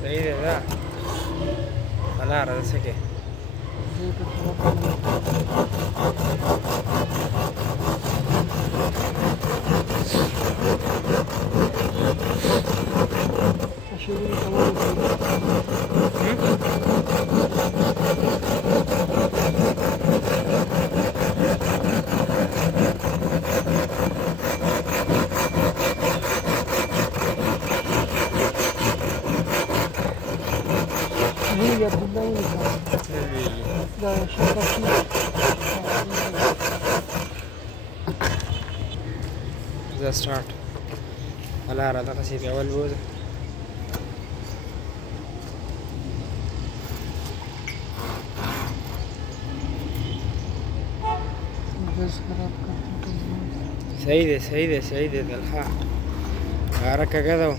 सही है दा भला रहा सके ذا ستارت भला रहा था किसी पे अवल वो सही दे दलहा عارك كذا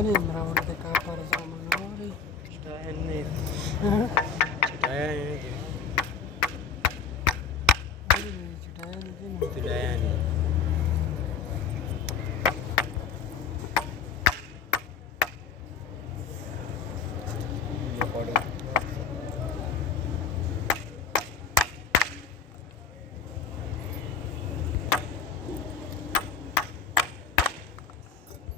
يعني مراول دكاتره زمان نوري اشتاهني اشتاهني